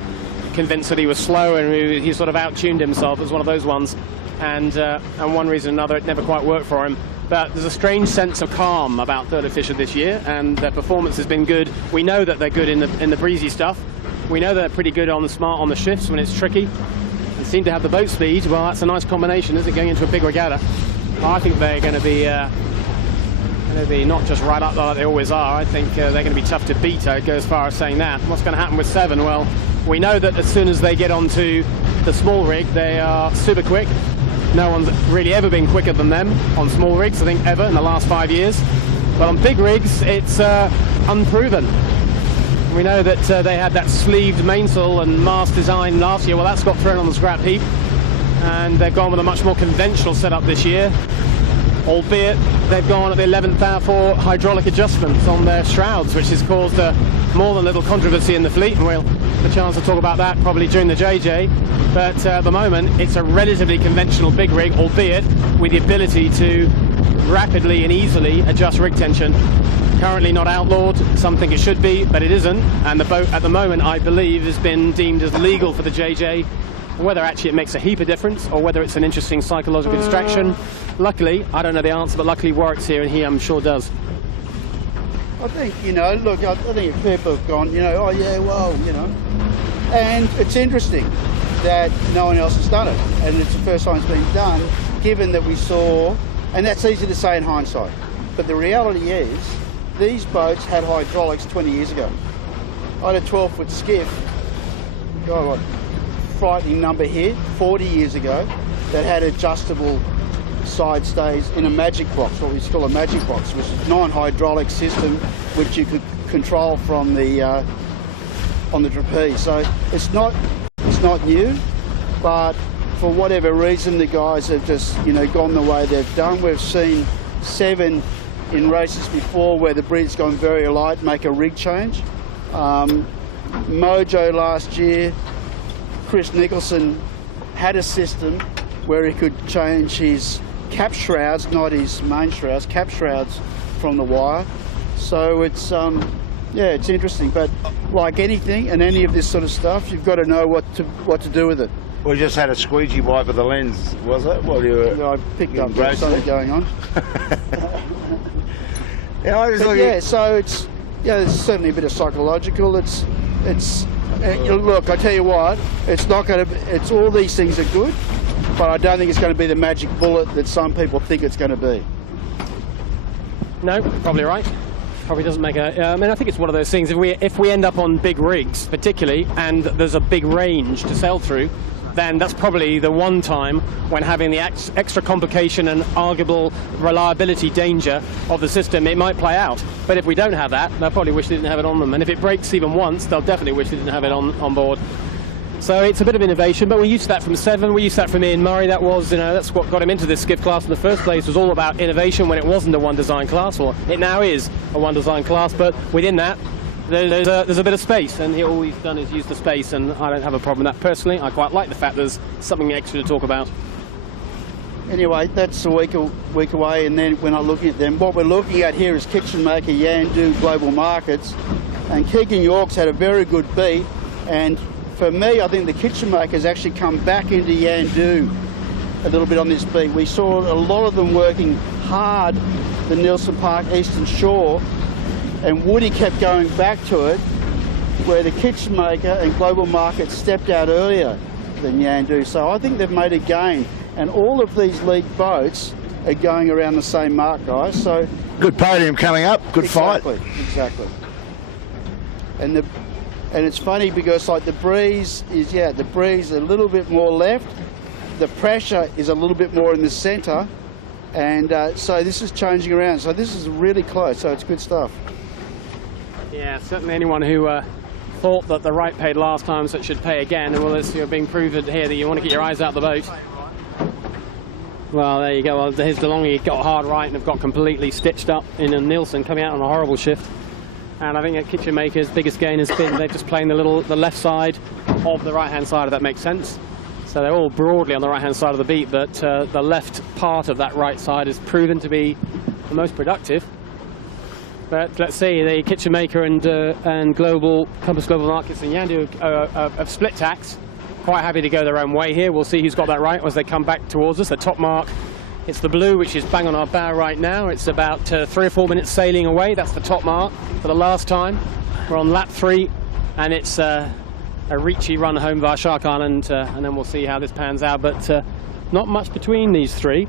convinced that he was slow and he sort of out-tuned himself. It was one of those ones. And one reason or another, it never quite worked for him. But there's a strange sense of calm about Third Fisher this year, and their performance has been good. We know that they're good in the breezy stuff. We know they're pretty good on the shifts when it's tricky, and seem to have the boat speed. Well, that's a nice combination, isn't it, going into a big regatta? I think they're going to be not just right up like they always are. I think they're going to be tough to beat. I'd go as far as saying that. What's going to happen with 7? Well, we know that as soon as they get onto the small rig, they are super quick. No one's really ever been quicker than them on small rigs, I think, ever in the last 5 years. But on big rigs, it's unproven. We know that they had that sleeved mainsail and mast design last year. Well, that's got thrown on the scrap heap, and they've gone with a much more conventional setup this year, albeit they've gone at the 11th hour for hydraulic adjustments on their shrouds, which has caused more than a little controversy in the fleet, and we'll have a chance to talk about that probably during the JJ. But at the moment, it's a relatively conventional big rig, albeit with the ability to rapidly and easily adjust rig tension. Currently not outlawed. Some think it should be, but it isn't. And the boat at the moment, I believe, has been deemed as legal for the JJ. Whether actually it makes a heap of difference or whether it's an interesting psychological distraction, luckily, I don't know the answer, but luckily Warwick's here and he, I'm sure, does. I think, look, I think people have gone, oh yeah, well, and it's interesting that no one else has done it, and it's the first time it's been done, given that we saw, and that's easy to say in hindsight, but the reality is these boats had hydraulics 20 years ago. I had a 12-foot skiff, God, what frightening number here, 40 years ago, that had adjustable side stays in a magic box, what we call a magic box, which is a non-hydraulic system which you could control from the on the trapeze. So it's not new, but for whatever reason the guys have just gone the way they've done. We've seen 7 in races before where the breed's gone very light, make a rig change. Mojo last year, Chris Nicholson had a system where he could change his cap shrouds, not his main shrouds, cap shrouds from the wire. So it's it's interesting, but like anything and any of this sort of stuff, you've got to know what to do with it. We just had a squeegee wipe of the lens, was it? Well, I picked up something going on. So it's it's certainly a bit of psychological. It's look, I tell you what, it's not going to. It's all these things are good, but I don't think it's going to be the magic bullet that some people think it's going to be. No, probably right. Probably doesn't make a. I think it's one of those things. If we end up on big rigs, particularly, and there's a big range to sail through, then that's probably the one time when having the extra complication and arguable reliability danger of the system, it might play out. But if we don't have that, they'll probably wish they didn't have it on them. And if it breaks even once, they'll definitely wish they didn't have it on board. So it's a bit of innovation, but we're used to that from 7. We're used to that from Ian Murray. That was, that's what got him into this skiff class in the first place, was all about innovation when it wasn't a one design class. Well, it now is a one design class, but within that, there's a bit of space, and all he's done is use the space, and I don't have a problem with that personally. I quite like the fact there's something extra to talk about. Anyway, that's a week away, and then we're not looking at them. What we're looking at here is kitchen maker Yandu Global Markets, and Keegan York's had a very good beat, and for me, I think the kitchen makers actually come back into Yandu a little bit on this beat. We saw a lot of them working hard the Nelson Park Eastern Shore, and Woody kept going back to it, where the kitchen maker and Global Markets stepped out earlier than Yandu. So I think they've made a gain, and all of these league boats are going around the same mark, guys. So good podium coming up, good fight. Exactly. And it's funny because like the breeze is a little bit more left, the pressure is a little bit more in the centre, and so this is changing around. So this is really close. So it's good stuff. Yeah, certainly anyone who thought that the right paid last time, so it should pay again. Well, it's being proven here that you want to get your eyes out the boat. Well, there you go. Well, here's DeLonghi got hard right and have got completely stitched up in a Nielsen coming out on a horrible shift. And I think that Kitchen Maker's biggest gain has been they're just playing the left side of the right-hand side, if that makes sense. So they're all broadly on the right-hand side of the beat, but the left part of that right side has proven to be the most productive. But let's see, the Kitchen Maker and Compass Global Markets and Yandu have split tacks. Quite happy to go their own way here. We'll see who's got that right as they come back towards us. The top mark, it's the blue, which is bang on our bow right now. It's about 3 or 4 minutes sailing away. That's the top mark for the last time. We're on lap 3, and it's a reachy run home via Shark Island, and then we'll see how this pans out. But not much between these three.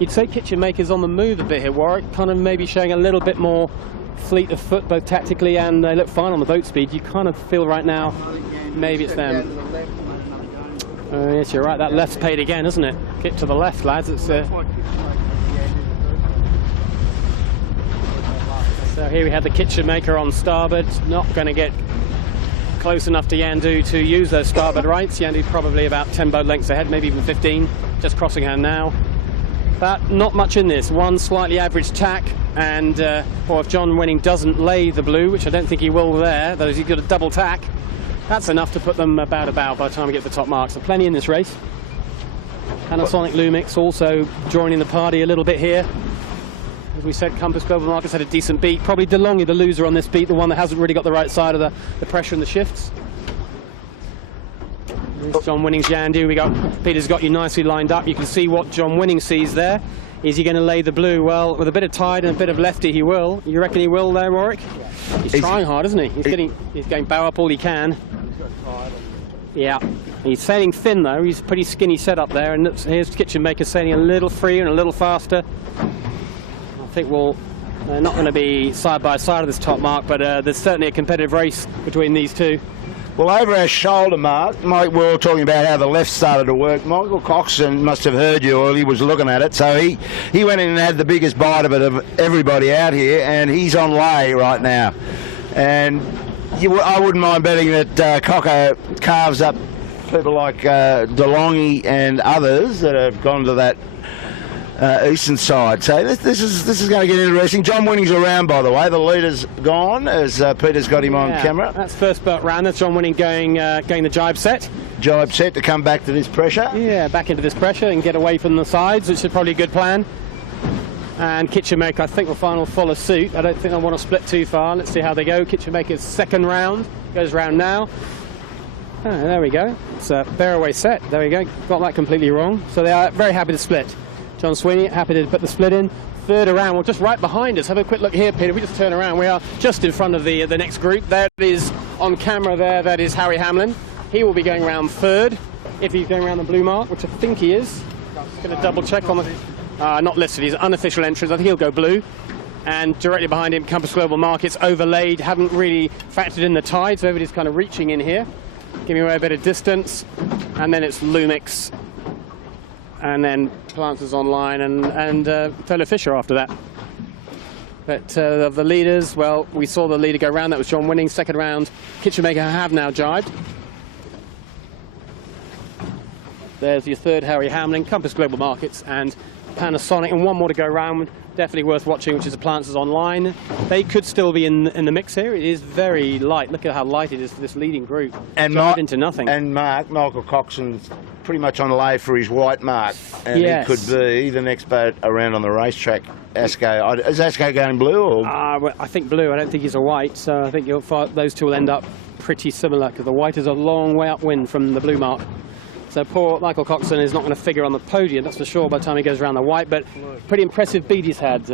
You'd say Kitchen Maker's on the move a bit here, Warwick, kind of maybe showing a little bit more fleet of foot, both tactically and they look fine on the boat speed. You kind of feel right now maybe it's them. Yes, you're right, that left's paid again, isn't it? Get to the left, lads. It's so here we have the Kitchen Maker on starboard, not going to get close enough to Yandu to use those starboard rights. Yandu probably about 10 boat lengths ahead, maybe even 15, just crossing her now. But not much in this. One slightly average tack, and or if John Winning doesn't lay the blue, which I don't think he will there, though he's got a double tack, that's enough to put them about a bow by the time we get the top mark. So plenty in this race. Panasonic Lumix also joining the party a little bit here. As we said, Compass Global Markets had a decent beat. Probably DeLonghi the loser on this beat, the one that hasn't really got the right side of the pressure and the shifts. There's John Winning's Yandu. Peter's got you nicely lined up. You can see what John Winning sees there. Is he going to lay the blue? Well, with a bit of tide and a bit of lefty, he will. You reckon he will there, Warwick? He's trying hard, isn't he? He's going bow up all he can. Yeah. He's sailing thin, though. He's a pretty skinny setup there. And here's Kitchen Maker sailing a little freer and a little faster. I think they're not going to be side by side of this top mark, but there's certainly a competitive race between these two. Well, over our shoulder mark, Mike, we were talking about how the left started to work. Michael Coxon must have heard you, or he was looking at it, so he went in and had the biggest bite of it of everybody out here, and he's on lay right now. And I wouldn't mind betting that Coco carves up people like DeLonghi and others that have gone to that eastern side. So this is going to get interesting. John Winning's around, by the way. The leader's gone, as Peter's got him on camera. That's first boat round. That's John Winning going the jibe set. Jibe set to come back to this pressure. Yeah, back into this pressure and get away from the sides, which is probably a good plan. And Kitchen Maker, I think, will follow suit. I don't think I want to split too far. Let's see how they go. Kitchen Maker's second round goes round now. Oh, there we go. It's a bear-away set. There we go. Got that completely wrong. So they are very happy to split. John Sweeney, happy to put the split in. Third around, well, just right behind us. Have a quick look here, Peter. We just turn around. We are just in front of the next group. There is on camera there. That is Harry Hamlin. He will be going around third, if he's going around the blue mark, which I think he is. Just going to double check on the... not listed. He's unofficial entrance. I think he'll go blue. And directly behind him, Compass Global Markets overlaid. Haven't really factored in the tide, so everybody's kind of reaching in here, giving away a bit of distance. And then it's Lumix. And then Planters Online and Fellow Fisher after that. But of the leaders, well, we saw the leader go round. That was John Winning. Second round, Kitchen Maker have now jibed. There's your third, Harry Hamlin, Compass Global Markets and Panasonic. And one more to go round, definitely worth watching, which is the Planters Online. They could still be in the mix here. It is very light. Look at how light it is for this leading group. And into nothing. And Michael Coxon's pretty much on lay for his white mark. And he could be the next boat around on the racetrack. Asco. Is Asco going blue? Or? Well, I think blue. I don't think he's a white. So I think those two will end up pretty similar, because the white is a long way upwind from the blue mark. So poor Michael Coxon is not going to figure on the podium, that's for sure, by the time he goes around the white. But pretty impressive beat he's had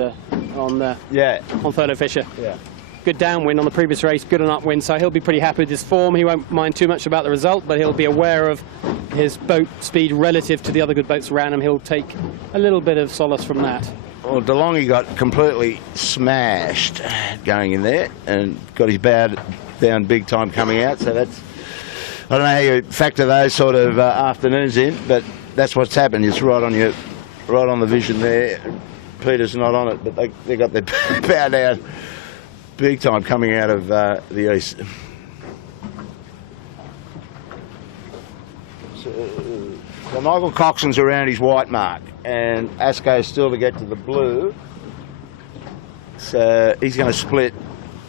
on Thurlow Fisher. Yeah. Good downwind on the previous race, good on upwind, so he'll be pretty happy with his form. He won't mind too much about the result, but he'll be aware of his boat speed relative to the other good boats around him. He'll take a little bit of solace from that. Well, DeLonghi got completely smashed going in there and got his bow down big time coming out, so that's... I don't know how you factor those sort of afternoons in, but that's what's happened. It's right on the vision there. Peter's not on it, but they got their bow down big time coming out of the east. So Michael Coxon's around his white mark, and Asko's still to get to the blue. So he's going to split.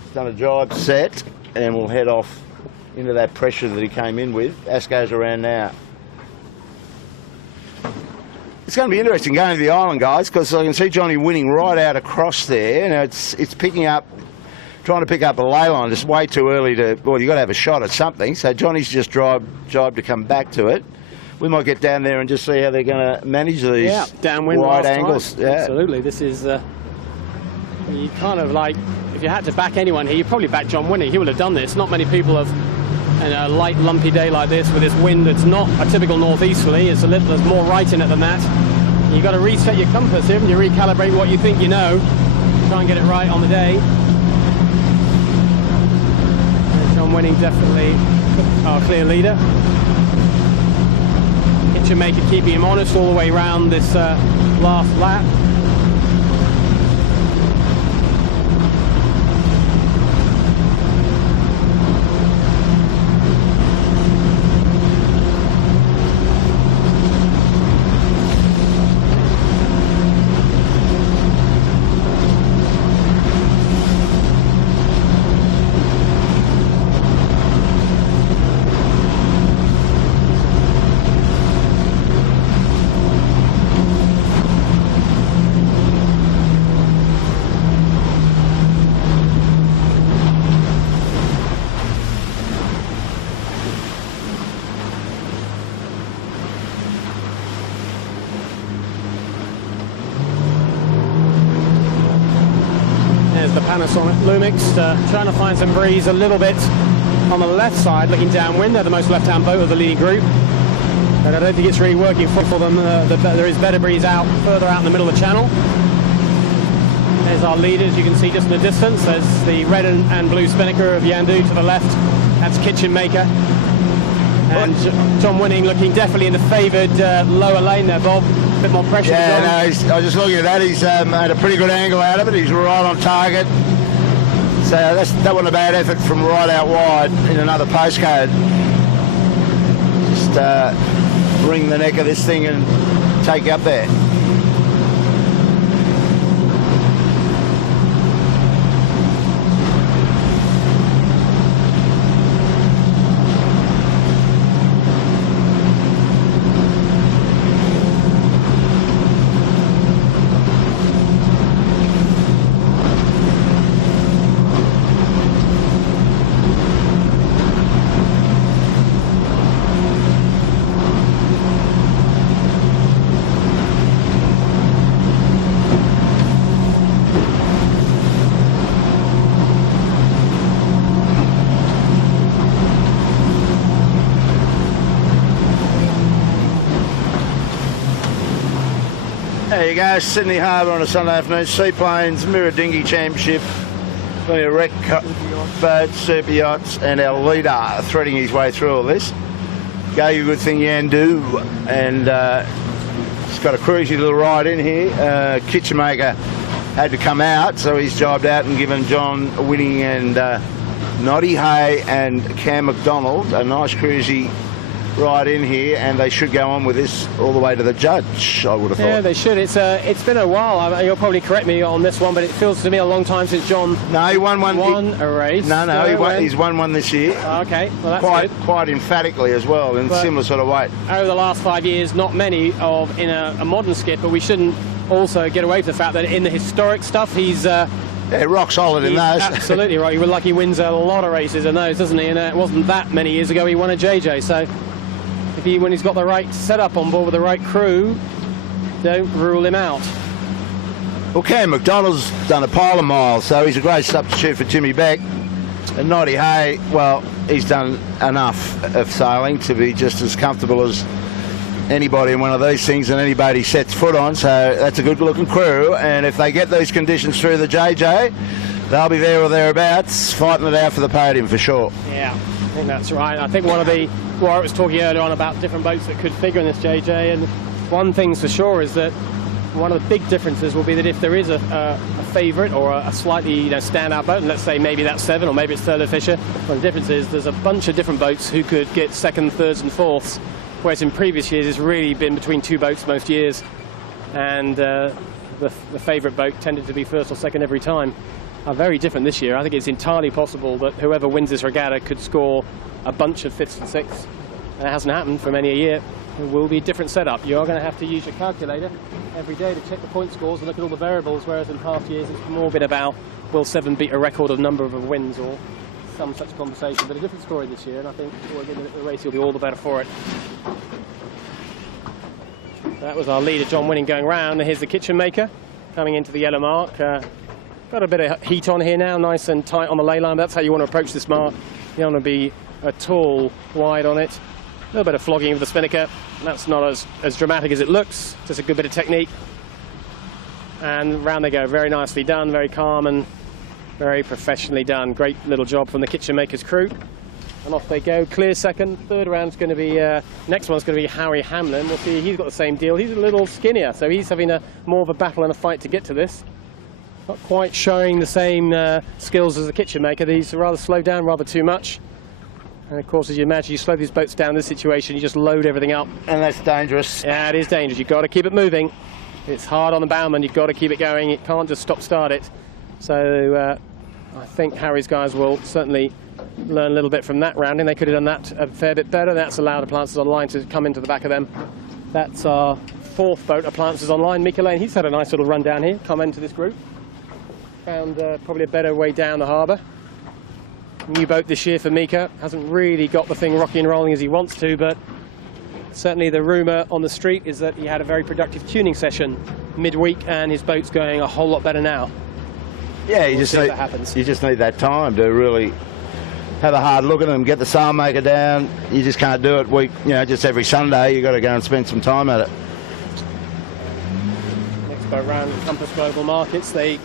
He's done a jibe set, and we'll head off into that pressure that he came in with. Asko's around now. It's going to be interesting going to the island, guys, because I can see Johnny winning right out across there. Now it's picking up, trying to pick up a ley line. It's way too early to. Well, you've got to have a shot at something. So Johnny's just jibed to come back to it. We might get down there and just see how they're going to manage these downwind wide angles. Yeah, absolutely. This is you kind of like, if you had to back anyone here, you'd probably back John Winning. He would have done this. Not many people have, in a light, lumpy day like this with this wind that's not a typical northeasterly. It's a little, there's more right in it than that. You've got to reset your compass here and you recalibrate what you think you know. Try and get it right on the day. John Winning definitely our clear leader. Maker keeping him honest all the way around this last lap. Panasonic Lumix, trying to find some breeze a little bit on the left side, looking downwind. They're the most left-hand boat of the leading group, but I don't think it's really working for them. There is better breeze further out in the middle of the channel. There's our leaders, you can see just in the distance. There's the red and blue spinnaker of Yandu to the left. That's Kitchen Maker. And John Winning looking definitely in the favoured lower lane there, Bob. A bit more pressure. Yeah, no, I was just looking at that. He's made a pretty good angle out of it. He's right on target. So that wasn't a bad effort from right out wide in another postcode. Just bring the neck of this thing and take you up there. There you go, Sydney Harbour on a Sunday afternoon. Seaplanes, Mirror Dinghy Championship, plenty of wreck boats, super yachts, and our leader threading his way through all this. Go you good thing, Yandu, and he's got a cruisy little ride in here. Kitchen Maker had to come out, so he's jibed out and given John Winning and Noddy Hay and Cam McDonald a nice cruisy ride in here, and they should go on with this all the way to the judge, I would have thought. Yeah, they should. It's been a while. You'll probably correct me on this one, but it feels to me a long time since John he won a race. He's won one this year. Okay, well that's quite emphatically as well, in similar sort of weight. Over the last 5 years, not many in a modern skiff, but we shouldn't also get away from the fact that in the historic stuff, he's rock solid in those. Absolutely right. He like he wins a lot of races in those, doesn't he? And it wasn't that many years ago he won a JJ, so when he's got the right setup on board with the right crew, don't rule him out. Well, Cam McDonald's done a pile of miles, so he's a great substitute for Timmy Beck. And Noddy Hay, well, he's done enough of sailing to be just as comfortable as anybody in one of these things and anybody sets foot on, so that's a good looking crew. And if they get these conditions through the JJ, they'll be there or thereabouts, fighting it out for the podium for sure. Yeah, I think that's right. I think Warwick was talking earlier on about different boats that could figure in this JJ, and one thing's for sure is that one of the big differences will be that if there is a favourite or a slightly standout boat, and let's say maybe that's Seven or maybe it's Thurlow Fisher, well, the difference is there's a bunch of different boats who could get second, thirds and fourths whereas in previous years it's really been between two boats most years, and the favourite boat tended to be first or second every time. Are very different this year. I think it's entirely possible that whoever wins this regatta could score a bunch of fifths and sixths, and it hasn't happened for many a year. It will be a different setup. You are going to have to use your calculator every day to check the point scores and look at all the variables, whereas in past years it's more been about will 7 beat a record of number of wins or some such conversation. But a different story this year, and I think the race will be all the better for it. That was our leader, John Winning, going round, and here's the kitchen maker coming into the yellow mark. Got a bit of heat on here now, nice and tight on the ley line. That's how you want to approach this mark. You don't want to be at all wide on it. A little bit of flogging of the spinnaker. That's not as dramatic as it looks, just a good bit of technique. And round they go, very nicely done, very calm and very professionally done. Great little job from the kitchen maker's crew. And off they go, clear second. Third round's going to be, next one's going to be Harry Hamlin. We'll see, he's got the same deal. He's a little skinnier, so he's having more of a battle and a fight to get to this. Not quite showing the same skills as the kitchen maker. He's rather slowed down rather too much. And of course, as you imagine, you slow these boats down in this situation, you just load everything up. And that's dangerous. Yeah, it is dangerous. You've got to keep it moving. It's hard on the bowman. You've got to keep it going. It can't just stop-start it. So I think Harry's guys will certainly learn a little bit from that rounding. They could have done that a fair bit better. That's allowed Appliances Online to come into the back of them. That's our fourth boat, Appliances Online. Mika Lane, he's had a nice little run down here, come into this group. Found probably a better way down the harbour. New boat this year for Mika. Hasn't really got the thing rocking and rolling as he wants to, but certainly the rumour on the street is that he had a very productive tuning session midweek and his boat's going a whole lot better now. Yeah, you just need that time to really have a hard look at them, get the sailmaker down. You just can't do it just every Sunday. You've got to go and spend some time at it. Next boat round, Compass Global Markets. They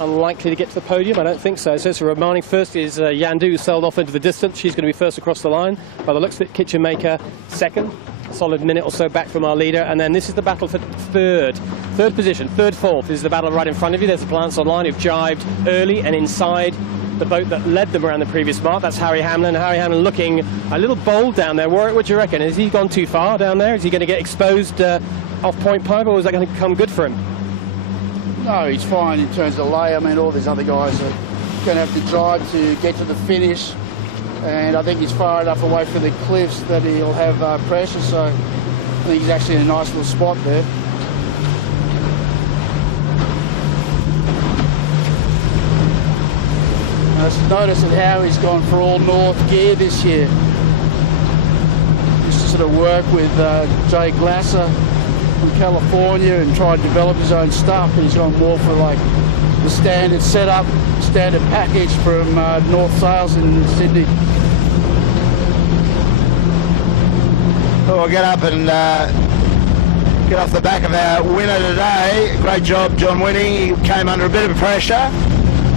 unlikely to get to the podium, I don't think so. So it's remaining first is Yandu, who sailed off into the distance. She's going to be first across the line. By the looks of it, kitchen maker second. A solid minute or so back from our leader. And then this is the battle for third position, third, fourth. This is the battle right in front of you. There's Appliances Online who've jibed early and inside the boat that led them around the previous mark. That's Harry Hamlin. Harry Hamlin looking a little bold down there. Warwick, what do you reckon? Has he gone too far down there? Is he going to get exposed off point pipe, or is that going to come good for him? No, he's fine in terms of lay. I mean, all these other guys are going to have to drive to get to the finish. And I think he's far enough away from the cliffs that he'll have pressure. So I think he's actually in a nice little spot there. Notice how he's gone for all north gear this year. Used to sort of work with Jay Glasser from California and try and develop his own stuff, and he's gone more for like the standard setup, standard package from North Sails in Sydney. Well, we'll get up and get off the back of our winner today. Great job, John Winning. He came under a bit of pressure,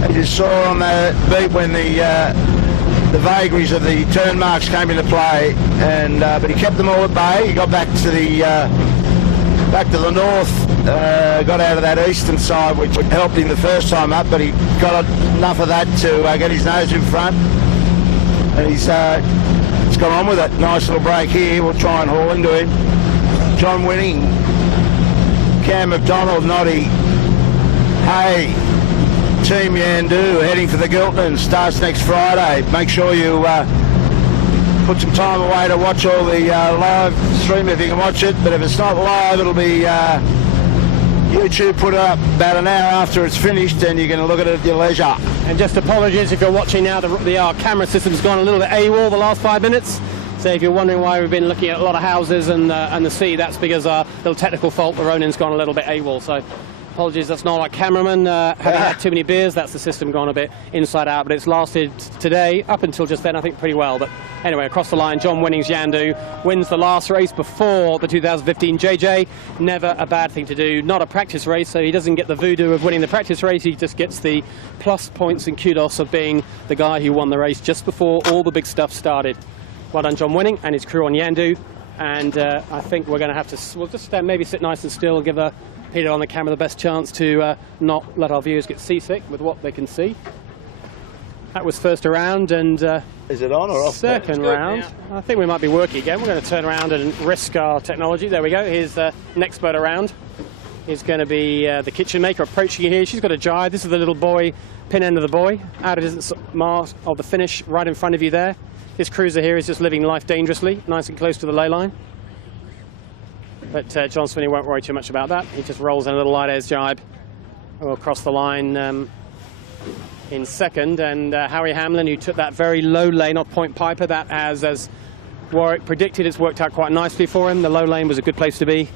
as you saw on the beat when the vagaries of the turn marks came into play, and but he kept them all at bay. He got back to the north, got out of that eastern side, which helped him the first time up, but he got enough of that to get his nose in front, and he's gone on with it. Nice little break here. We'll try and haul into him. John Winning, Cam McDonald, Noddy, Hay, Team Yandu heading for the Giltons. Starts next Friday. Make sure you put some time away to watch all the live stream if you can watch it, but if it's not live, it'll be YouTube put it up about an hour after it's finished, and you can look at it at your leisure. And just apologies if you're watching now, our camera system's gone a little bit AWOL the last 5 minutes. So if you're wondering why we've been looking at a lot of houses and the sea, that's because our little technical fault, the Ronin's gone a little bit AWOL. So apologies, that's not like cameraman having had too many beers. That's the system gone a bit inside out, but it's lasted today up until just then, I think, pretty well. But anyway, across the line, John Winning's Yandu wins the last race before the 2015 JJ. Never a bad thing to do. Not a practice race, so he doesn't get the voodoo of winning the practice race. He just gets the plus points and kudos of being the guy who won the race just before all the big stuff started. Well done, John Winning and his crew on Yandu. And I think we're going to have to, we'll just maybe sit nice and still, give Peter on the camera the best chance to not let our viewers get seasick with what they can see. That was first around, and Is it on or off? Second round. I think we might be working again. We're going to turn around and risk our technology. There we go. Here's the next boat around. Is going to be the kitchen maker approaching you here. She's got a jibe. This is the little buoy, pin end of the buoy, out of distance mark of the finish, right in front of you there. This cruiser here is just living life dangerously, nice and close to the ley line. But John Swinney won't worry too much about that. He just rolls in a little light airs jibe across the line in second. And Harry Hamlin, who took that very low lane off Point Piper, that as Warwick predicted, it's worked out quite nicely for him. The low lane was a good place to be.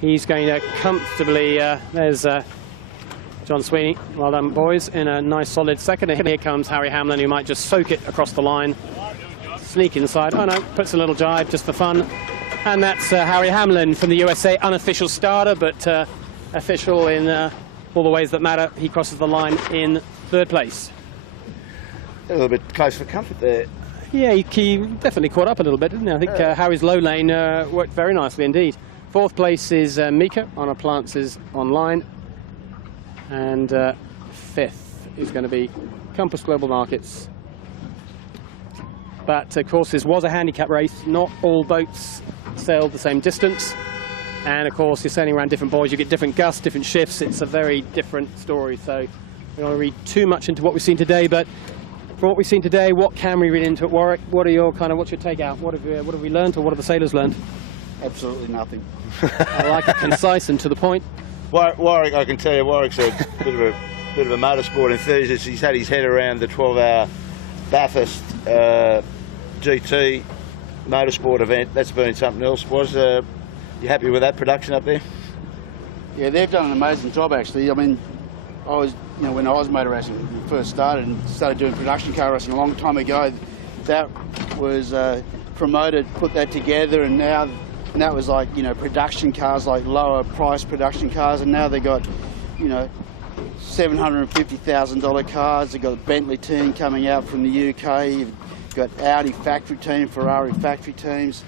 He's going to comfortably, there's John Swinney, well done boys, in a nice solid second. And here comes Harry Hamlin, who might just soak it across the line, sneak inside, oh no, puts a little jibe just for fun. And that's Harry Hamlin from the USA, unofficial starter, but official in all the ways that matter. He crosses the line in third place. A little bit close for comfort there. Yeah, he definitely caught up a little bit, didn't he? I think Harry's low lane worked very nicely indeed. Fourth place is Mika on appliances online, and fifth is going to be Compass Global Markets. But of course this was a handicap race, not all boats sailed the same distance, and of course you're sailing around different buoys, you get different gusts, different shifts, it's a very different story. So we don't want to read too much into what we've seen today, but from what we've seen today, what can we read into it, Warwick? What's your take out? What have we learned, or what have the sailors learned? Absolutely nothing. I like it concise and to the point. Warwick, I can tell you, Warwick's a bit of a motorsport enthusiast. He's had his head around the 12-hour Bathurst GT motorsport event. That's been something else. You happy with that production up there? Yeah, they've done an amazing job actually. I mean, I was, when I was motor racing, when I first started doing production car racing a long time ago, that was promoted, put that together, and that was like, production cars, like lower price production cars, and now they got, $750,000 cars. They've got a Bentley team coming out from the UK. You've got Audi factory team, Ferrari factory teams.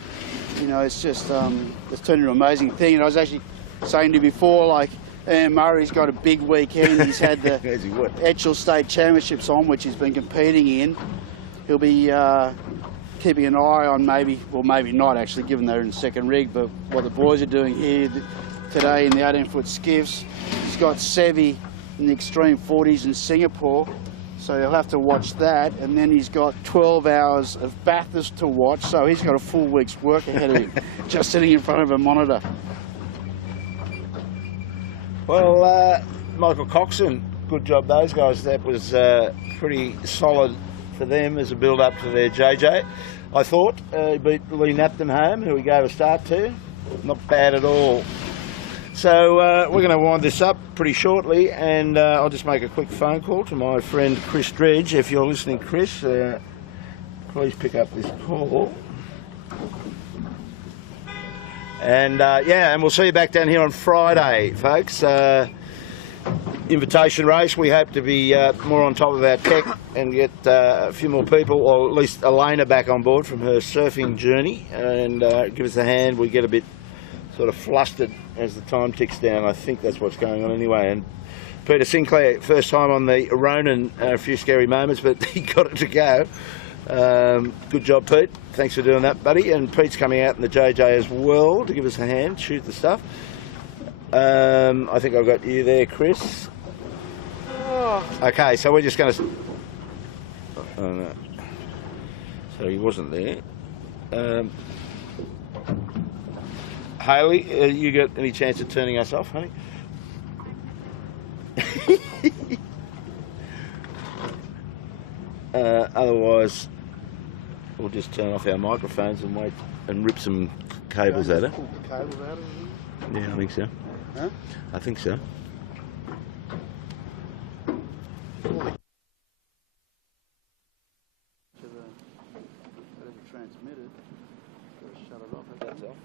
It's just, it's turned into an amazing thing. And I was actually saying to you before, like, Ian Murray's got a big weekend. He's had the Etchell State Championships on, which he's been competing in. He'll be keeping an eye on maybe not actually, given they're in second rig, but what the boys are doing here today in the 18-foot skiffs. He's got Sevi in the Extreme 40s in Singapore, so he'll have to watch that. And then he's got 12 hours of Bathurst to watch, so he's got a full week's work ahead of him, just sitting in front of a monitor. Well, Michael Coxon, good job those guys. That was pretty solid for them as a build-up to their JJ. I thought he beat Lee Napton home, who we gave a start to. Not bad at all. So we're going to wind this up pretty shortly, and I'll just make a quick phone call to my friend Chris Dredge. If you're listening, Chris, please pick up this call. And and we'll see you back down here on Friday, folks. Invitation race. We hope to be more on top of our tech and get a few more people, or at least Elena back on board from her surfing journey, and give us a hand. We get a bit sort of flustered as the time ticks down. I think that's what's going on anyway. And Peter Sinclair, first time on the Ronin, a few scary moments, but he got it to go. Good job, Pete. Thanks for doing that, buddy. And Pete's coming out in the JJ as well to give us a hand, shoot the stuff. I think I've got you there, Chris. Okay, so we're just going to... Oh, no. So he wasn't there. Hayley, you got any chance of turning us off, honey? Otherwise, we'll just turn off our microphones and wait and rip some cables at it. Yeah, I think so. Huh? I think so. Transmitted. Shut it off. That's off.